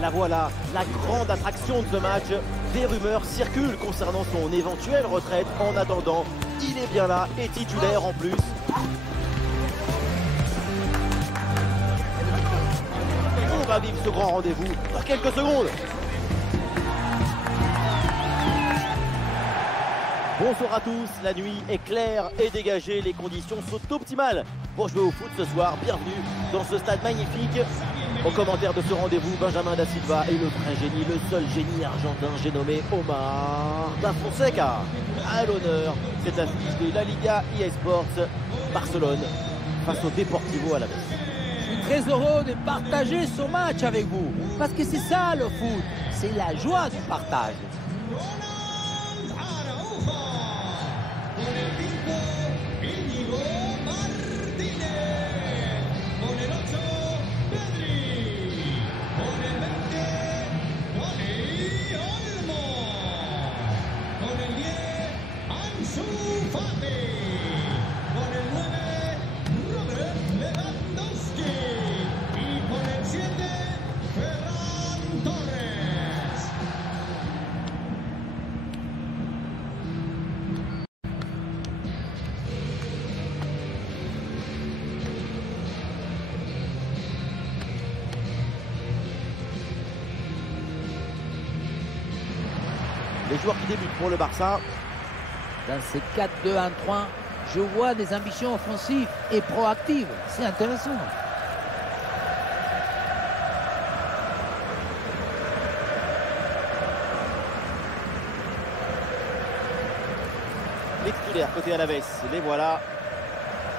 La voilà, la grande attraction de ce match. Des rumeurs circulent concernant son éventuelle retraite. En attendant, il est bien là et titulaire en plus. On va vivre ce grand rendez-vous dans quelques secondes. Bonsoir à tous, la nuit est claire et dégagée, les conditions sont optimales pour jouer au foot ce soir. Bienvenue dans ce stade magnifique. Au commentaire de ce rendez-vous, Benjamin da Silva et le vrai génie, le seul génie argentin, j'ai nommé Omar da Fonseca. À l'honneur, cette affiche de la Liga eSports, Barcelone face au Deportivo Alavés. Je suis très heureux de partager ce match avec vous, parce que c'est ça le foot, c'est la joie du partage. Les joueurs qui débutent pour le Barça. Dans ces 4-2-1-3, je vois des ambitions offensives et proactives. C'est intéressant. Les titulaires côté Alavés, les voilà.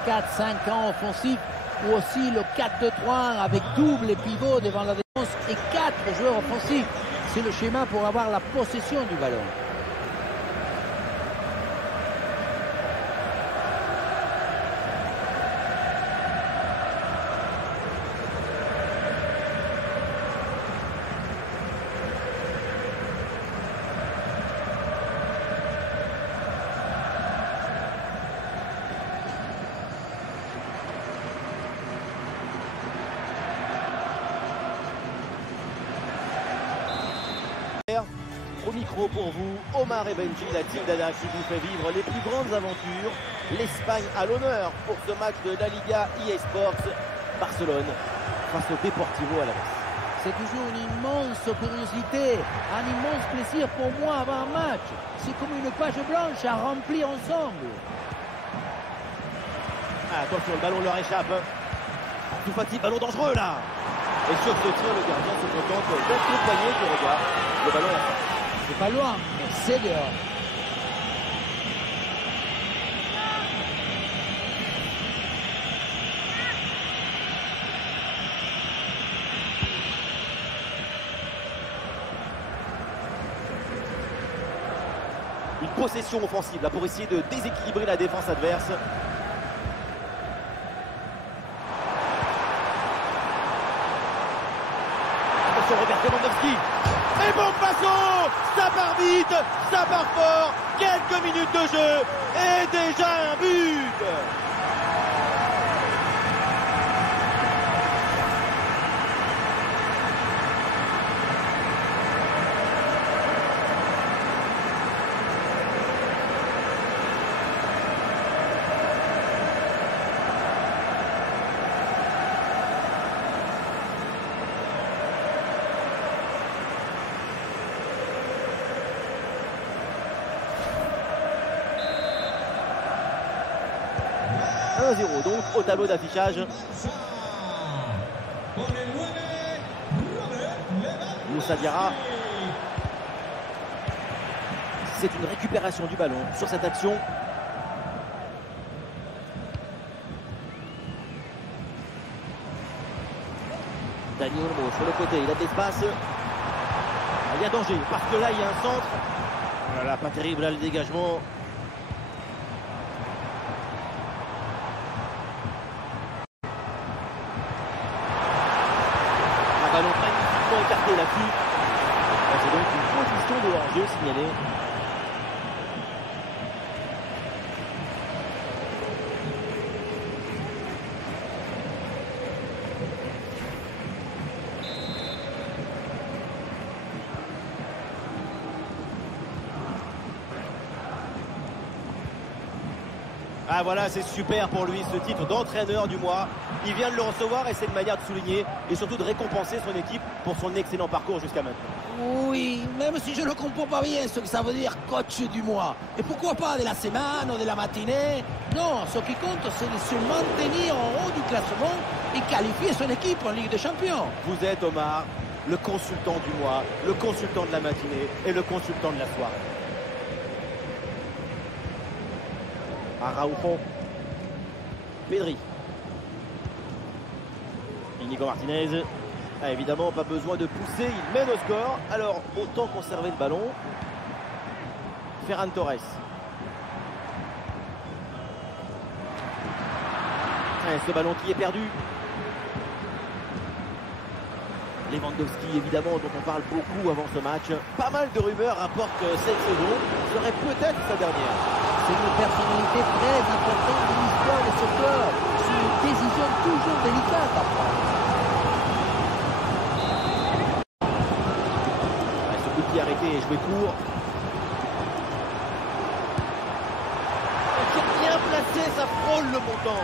4-5 offensifs ou aussi le 4-2-3 avec double pivot devant la défense et 4 joueurs offensifs. C'est le schéma pour avoir la possession du ballon. Au micro pour vous, Omar et Benji, la team Dada qui vous fait vivre les plus grandes aventures. L'Espagne à l'honneur pour ce match de la Liga eSports. Barcelone face au Deportivo Alavés. C'est toujours une immense curiosité, un immense plaisir pour moi avant un match. C'est comme une page blanche à remplir ensemble. Attention, le ballon leur échappe. Tout Fati, ballon dangereux là. Et sur ce tir, le gardien se contente d'être éloigné du regard. Le ballon est sorti. C'est pas loin, mais c'est dehors. Une possession offensive là pour essayer de déséquilibrer la défense adverse. Attention, Robert Lewandowski. Et bon passo, ça part vite, ça part fort, quelques minutes de jeu et déjà un but. Donc au tableau d'affichage. Moussa Diarra. C'est une récupération du ballon sur cette action. Dani Olmo sur le côté, il a de l'espace. Il y a danger parce que là il y a un centre. Oh là là, pas terrible là le dégagement. Ballon magnifiquement écarté là-dessus. C'est donc une position de hors-jeu signalée. Ah voilà, c'est super pour lui ce titre d'entraîneur du mois. Il vient de le recevoir et c'est une manière de souligner et surtout de récompenser son équipe pour son excellent parcours jusqu'à maintenant. Oui, même si je ne comprends pas bien ce que ça veut dire coach du mois. Et pourquoi pas de la semaine ou de la matinée? Non, ce qui compte, c'est de se maintenir en haut du classement et qualifier son équipe en Ligue des Champions. Vous êtes, Omar, le consultant du mois, le consultant de la matinée et le consultant de la soirée. Araujo, Pedri, Inigo Martinez. Ah, évidemment, pas besoin de pousser, il mène au score. Alors, autant conserver le ballon. Ferran Torres. Ah, ce ballon qui est perdu. Lewandowski, évidemment, dont on parle beaucoup avant ce match. Pas mal de rumeurs rapportent que cette saison serait peut-être sa dernière. C'est une personnalité très importante de l'histoire de ce club. C'est une décision toujours délicate à prendre. Ce coup de pied arrêté et joué court. C'est bien placé, ça frôle le montant.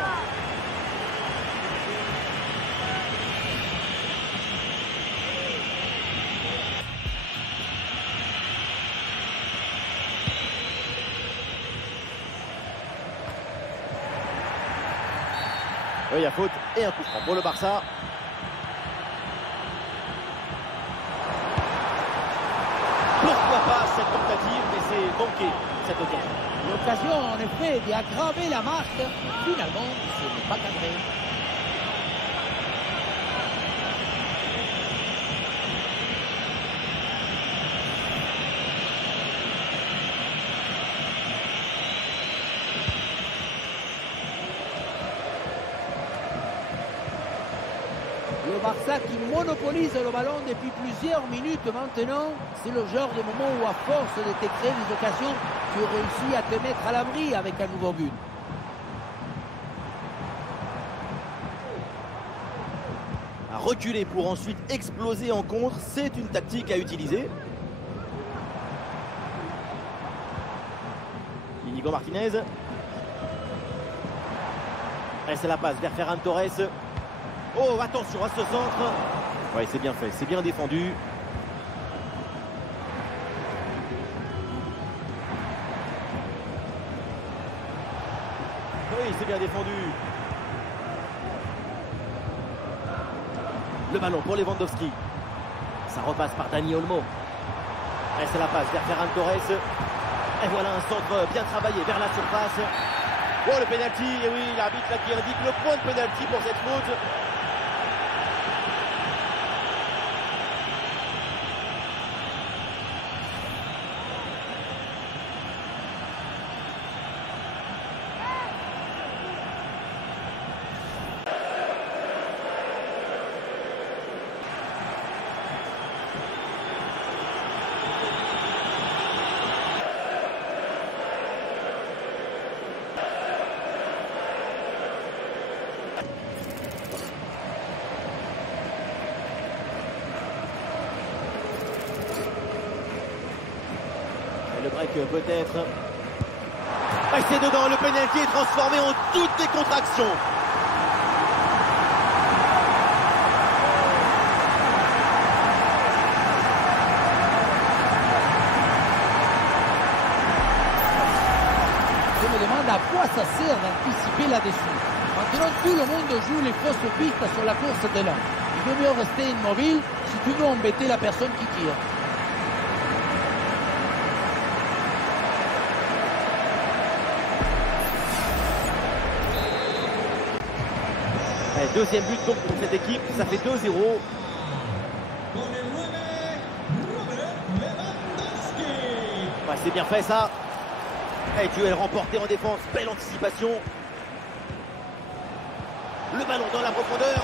Oui, il y a faute et un coup franc pour le Barça. Pourquoi pas cette tentative, mais c'est manqué cette occasion. L'occasion, en effet, d'aggraver la marque. Finalement, ce n'est pas cadré. Le Barça qui monopolise le ballon depuis plusieurs minutes maintenant, c'est le genre de moment où à force de te créer des occasions, tu réussis à te mettre à l'abri avec un nouveau but. À reculer pour ensuite exploser en contre, c'est une tactique à utiliser. Inigo Martinez. Et c'est la passe vers Ferran Torres. Oh, attention à ce centre. Oui, c'est bien fait, c'est bien défendu. Oui, c'est bien défendu. Le ballon pour Lewandowski. Ça repasse par Dani Olmo. Et c'est la passe vers Ferran Torres. Et voilà un centre bien travaillé vers la surface. Oh, le pénalty. Et oui, l'arbitre là qui indique le point de pénalty pour cette faute. Le break peut-être. Et c'est dedans, le pénalty est transformé en toute décontraction. Je me demande à quoi ça sert d'anticiper là-dessus. Maintenant, tout le monde joue les fausses pistes sur la course de l'un. Il vaut mieux rester immobile si tu veux embêter la personne qui tire. Deuxième but donc pour cette équipe, ça fait 2-0. Ouais, c'est bien fait ça. Et duel remporté en défense, belle anticipation. Le ballon dans la profondeur.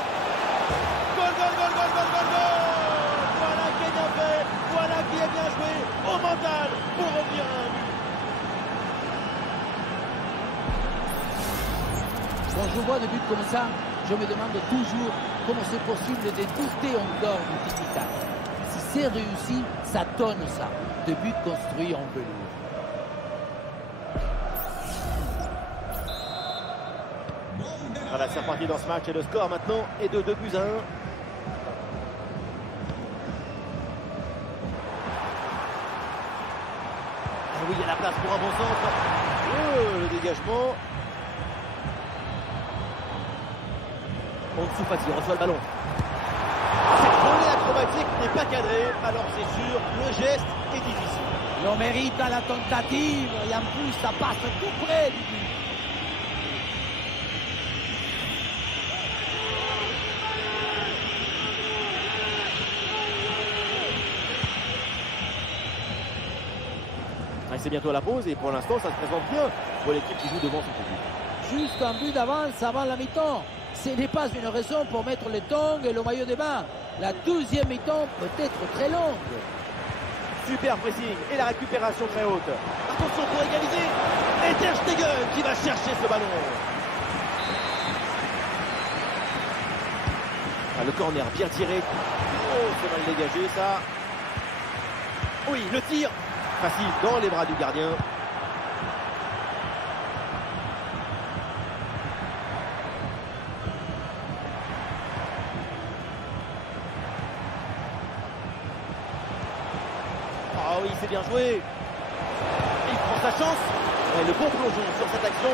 Goal, goal, goal, goal, goal, goal, goal. Voilà qui est bien fait, voilà qui est bien joué au mental pour revenir à un but. Quand je vois des buts comme ça, je me demande toujours comment c'est possible de douter encore du tiki-taka. Si c'est réussi, ça donne ça, de buts construits en velours. Voilà, c'est reparti dans ce match et le score maintenant est de 2-1. Ah oui, il y a la place pour un bon centre. Oh, le dégagement. Ansu Fati reçoit le ballon. Cette volée acrobatique n'est pas cadrée, alors c'est sûr, le geste est difficile. Lo mérite la tentative et en plus ça passe tout près du but. C'est bientôt la pause et pour l'instant ça se présente bien pour l'équipe qui joue devant son public. Juste un but d'avance avant la mi-temps. Ce n'est pas une raison pour mettre les tongs et le maillot de bain. La deuxième mi-temps peut être très longue. Super pressing et la récupération très haute. Attention pour égaliser. Et Ter Stegen qui va chercher ce ballon. Ah, le corner bien tiré. Oh, c'est mal dégagé ça. Oui, le tir. Facile dans les bras du gardien. Ah oui, c'est bien joué. Il prend sa chance. Et le bon plongeon sur cette action.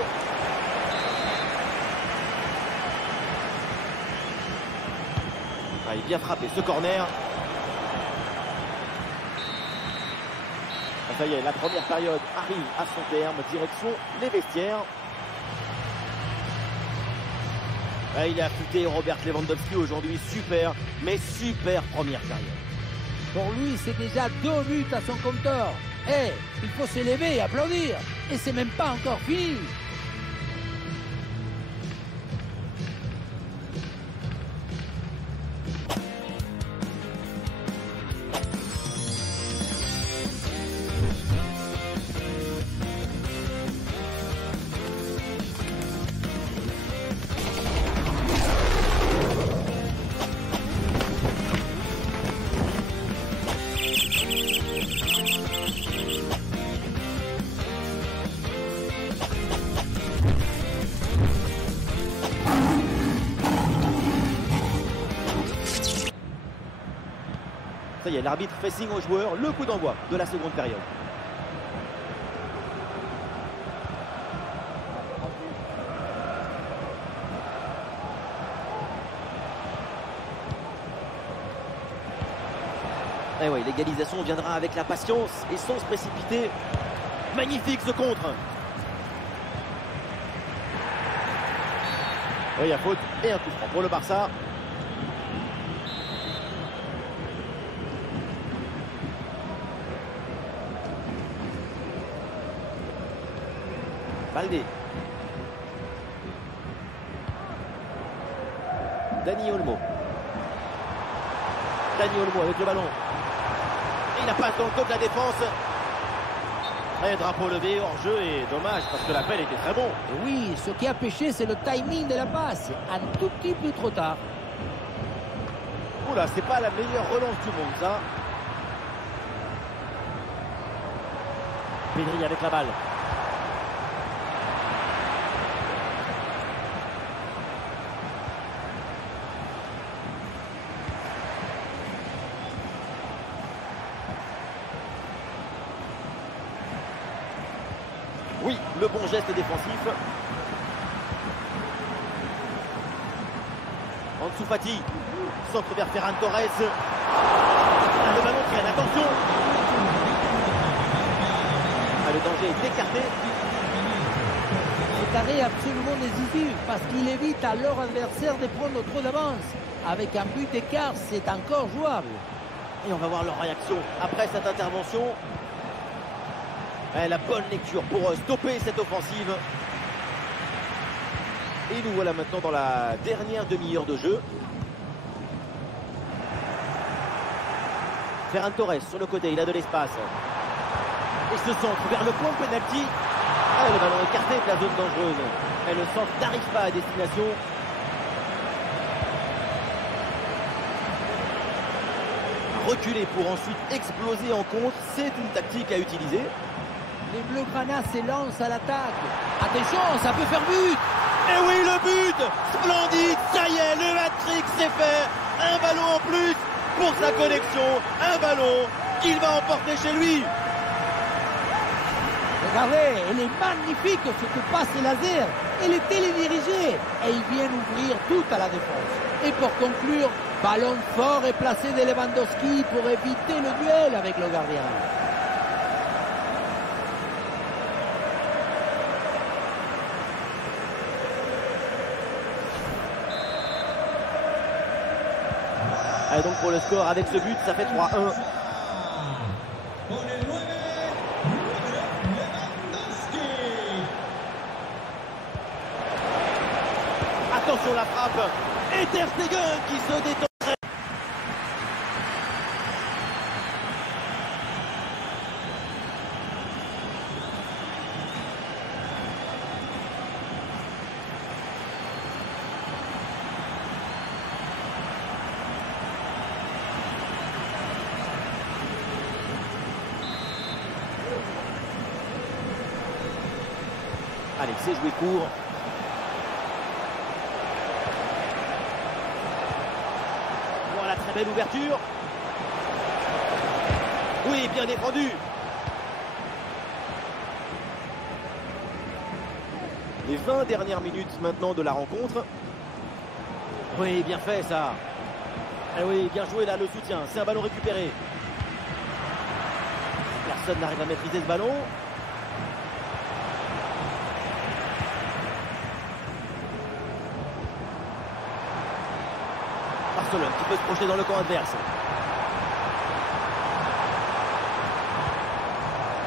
Ah, il est bien frappé ce corner. Ça y est, la première période arrive à son terme, direction les vestiaires. Ah, il a affûté Robert Lewandowski aujourd'hui, super, mais super première période. Pour lui, c'est déjà 2 buts à son compteur. Eh, il faut se lever et applaudir. Et c'est même pas encore fini. Ça y est, l'arbitre fait signe aux joueurs, le coup d'envoi de la seconde période. Et oui, l'égalisation viendra avec la patience et sans se précipiter. Magnifique ce contre. Oui, il y a faute et un coup franc pour le Barça. Baldé. Dani Olmo. Dani Olmo avec le ballon. Et il n'a pas dans le dos de la défense. Et drapeau levé hors jeu et dommage parce que l'appel était très bon. Et oui, ce qui a pêché, c'est le timing de la passe. Un tout petit peu trop tard. Oula, c'est pas la meilleure relance du monde, ça. Pedri avec la balle. Oui, le bon geste défensif. Ansu Fati. Centre vers Ferran Torres. Le ballon traîne, attention. Ah, le danger est écarté. Cet arrêt est absolument décisif parce qu'il évite à leur adversaire de prendre trop d'avance. Avec un but d'écart, c'est encore jouable. Et on va voir leur réaction après cette intervention. La bonne lecture pour stopper cette offensive. Et nous voilà maintenant dans la dernière demi-heure de jeu. Ferran Torres sur le côté, il a de l'espace. Et ce centre vers le point de pénalty. Le ballon écarté de la zone dangereuse. Et le centre n'arrive pas à destination. Reculer pour ensuite exploser en contre, c'est une tactique à utiliser. Les Blaugrana s'élancent à l'attaque. Attention, ça peut faire but. Et oui, le but! Splendide! Ça y est, le hat-trick c'est fait! Un ballon en plus pour sa connexion. Un ballon qu'il va emporter chez lui. Regardez, elle est magnifique cette passe laser. Elle est télédirigée et il vient ouvrir tout à la défense. Et pour conclure, ballon fort et placé de Lewandowski pour éviter le duel avec le gardien. Et donc pour le score, avec ce but, ça fait 3-1. Attention la frappe. Et Ter Stegen qui se détend. Allez, c'est joué court. Voilà, très belle ouverture. Oui, bien défendu. Les 20 dernières minutes maintenant de la rencontre. Oui, bien fait ça. Et oui, bien joué là, le soutien. C'est un ballon récupéré. Personne n'arrive à maîtriser ce ballon. Barcelone qui peut se projeter dans le camp adverse.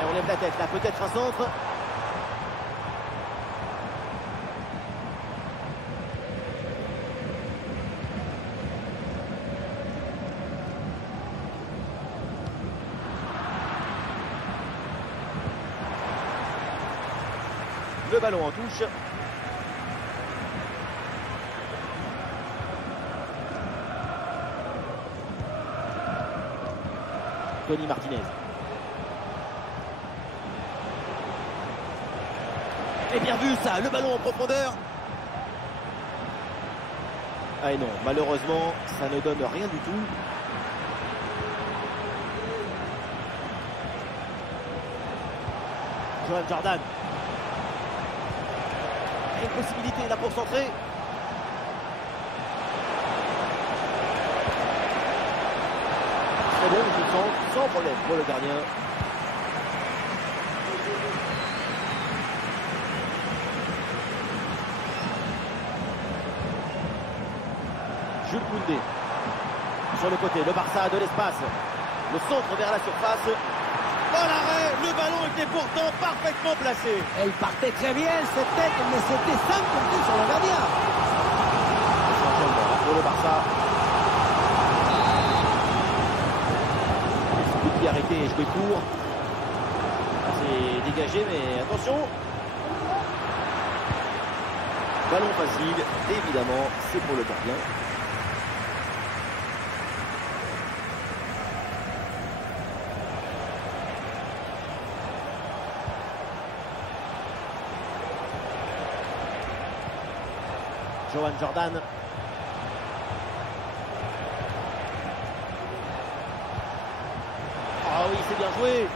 Et on lève la tête là, peut-être un centre. Le ballon en touche. Tony Martinez. Et bien vu ça, le ballon en profondeur. Ah et non, malheureusement, ça ne donne rien du tout. Joan Jordan. Il y a une possibilité là pour centrer. Très bon, je sens, sans problème pour le gardien. Jules Koundé. Sur le côté, le Barça a de l'espace. Le centre vers la surface. Oh l'arrêt, le ballon était pourtant parfaitement placé. Elle partait très bien cette tête, mais c'était sans compter sur le gardien. Pour le Barça. Qui arrêté et joué court. C'est dégagé, mais attention. Ballon facile, évidemment, c'est pour le gardien. Joan Jordan. Ah oui, c'est bien joué.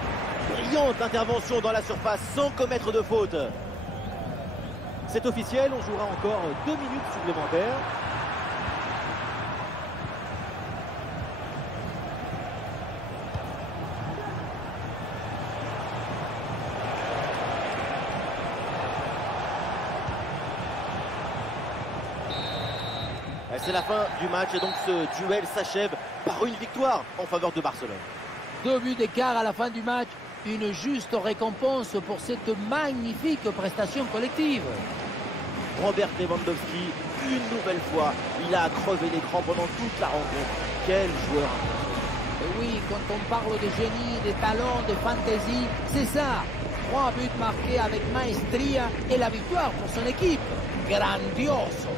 Brillante intervention dans la surface sans commettre de faute. C'est officiel, on jouera encore 2 minutes supplémentaires. C'est la fin du match et donc ce duel s'achève par une victoire en faveur de Barcelone. 2 buts d'écart à la fin du match. Une juste récompense pour cette magnifique prestation collective. Robert Lewandowski, une nouvelle fois, il a crevé l'écran pendant toute la rencontre. Quel joueur! Et oui, quand on parle de génie, de talent, de fantaisie, c'est ça. 3 buts marqués avec maestria et la victoire pour son équipe. Grandioso!